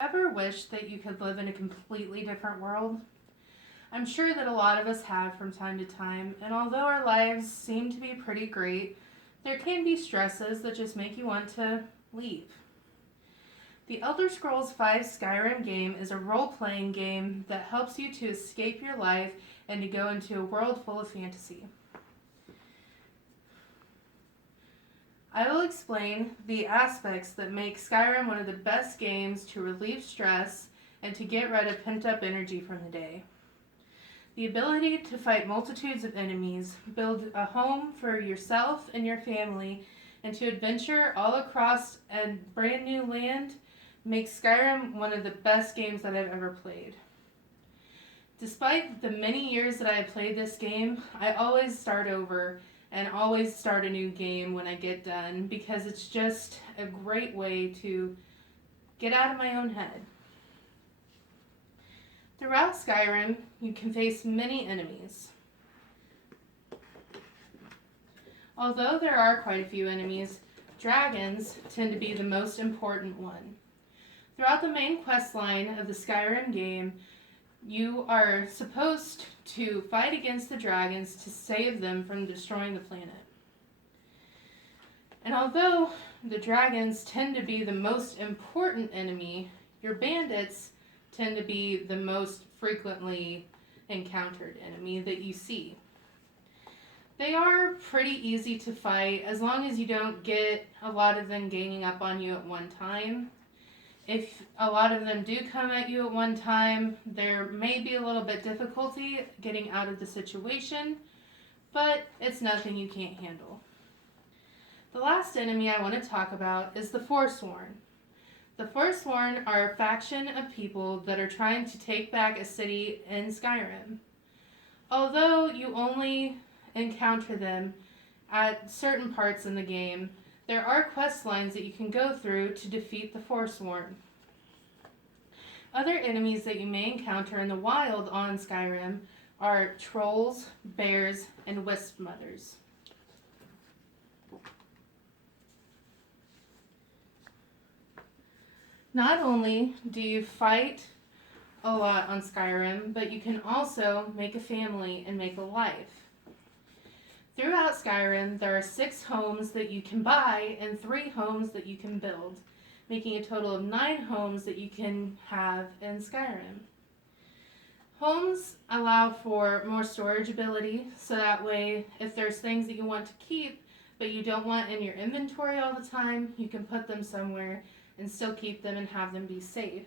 Ever wish that you could live in a completely different world? I'm sure that a lot of us have from time to time, and although our lives seem to be pretty great, there can be stresses that just make you want to leave. The Elder Scrolls V Skyrim game is a role playing game that helps you to escape your life and to go into a world full of fantasy. I will explain the aspects that make Skyrim one of the best games to relieve stress and to get rid of pent up energy from the day. The ability to fight multitudes of enemies, build a home for yourself and your family, and to adventure all across a brand new land makes Skyrim one of the best games that I've ever played. Despite the many years that I have played this game, I always start over and always start a new game when I get done because it's just a great way to get out of my own head. Throughout Skyrim, you can face many enemies. Although there are quite a few enemies, dragons tend to be the most important one. Throughout the main quest line of the Skyrim game, you are supposed to fight against the dragons to save them from destroying the planet. And although the dragons tend to be the most important enemy, your bandits tend to be the most frequently encountered enemy that you see. They are pretty easy to fight as long as you don't get a lot of them ganging up on you at one time. If a lot of them do come at you at one time, there may be a little bit difficulty getting out of the situation, but it's nothing you can't handle. The last enemy I want to talk about is the Forsworn. The Forsworn are a faction of people that are trying to take back a city in Skyrim. Although you only encounter them at certain parts in the game, there are quest lines that you can go through to defeat the Forsworn. Other enemies that you may encounter in the wild on Skyrim are trolls, bears, and wisp mothers. Not only do you fight a lot on Skyrim, but you can also make a family and make a life. Throughout Skyrim, there are 6 homes that you can buy and 3 homes that you can build, making a total of 9 homes that you can have in Skyrim. Homes allow for more storage ability, so that way if there's things that you want to keep but you don't want in your inventory all the time, you can put them somewhere and still keep them and have them be safe.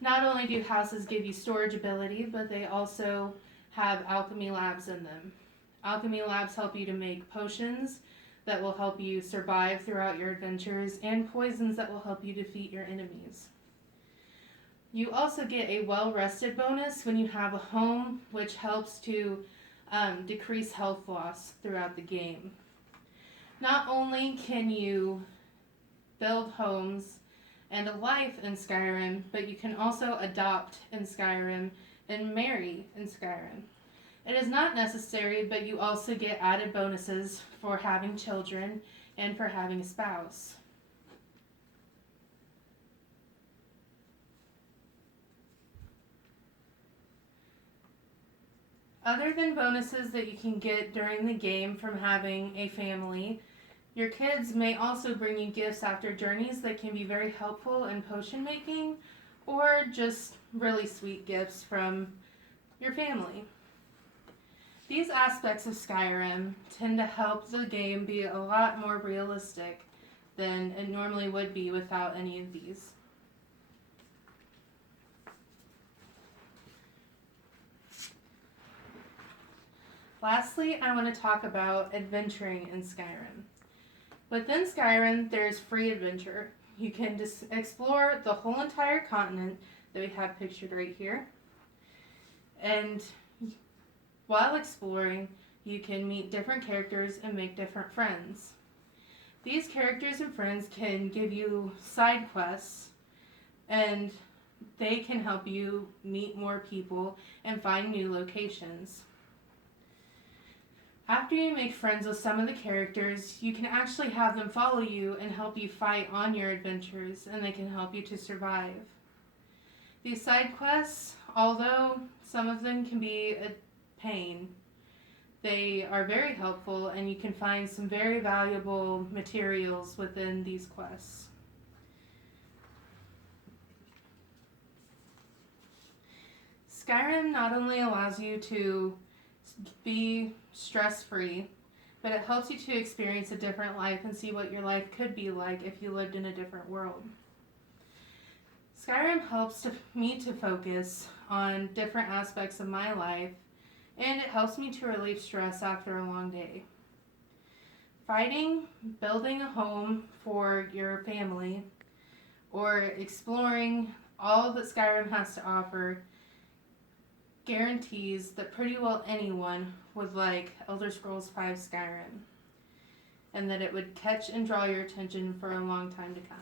Not only do houses give you storage ability, but they also have alchemy labs in them. Alchemy labs help you to make potions that will help you survive throughout your adventures and poisons that will help you defeat your enemies. You also get a well-rested bonus when you have a home, which helps to decrease health loss throughout the game. Not only can you build homes and a life in Skyrim, but you can also adopt in Skyrim and marry in Skyrim. It is not necessary, but you also get added bonuses for having children and for having a spouse. Other than bonuses that you can get during the game from having a family, your kids may also bring you gifts after journeys that can be very helpful in potion making or just really sweet gifts from your family. These aspects of Skyrim tend to help the game be a lot more realistic than it normally would be without any of these. Lastly, I want to talk about adventuring in Skyrim. Within Skyrim, there's free adventure. You can just explore the whole entire continent that we have pictured right here. And while exploring, you can meet different characters and make different friends. These characters and friends can give you side quests, and they can help you meet more people and find new locations. After you make friends with some of the characters, you can actually have them follow you and help you fight on your adventures, and they can help you to survive. These side quests, although some of them can be a pain, they are very helpful, and you can find some very valuable materials within these quests. Skyrim not only allows you to be stress-free, but it helps you to experience a different life and see what your life could be like if you lived in a different world. Skyrim helps me to focus on different aspects of my life, and it helps me to relieve stress after a long day. Fighting, building a home for your family, or exploring all that Skyrim has to offer guarantees that pretty well anyone would like Elder Scrolls V Skyrim, and that it would catch and draw your attention for a long time to come.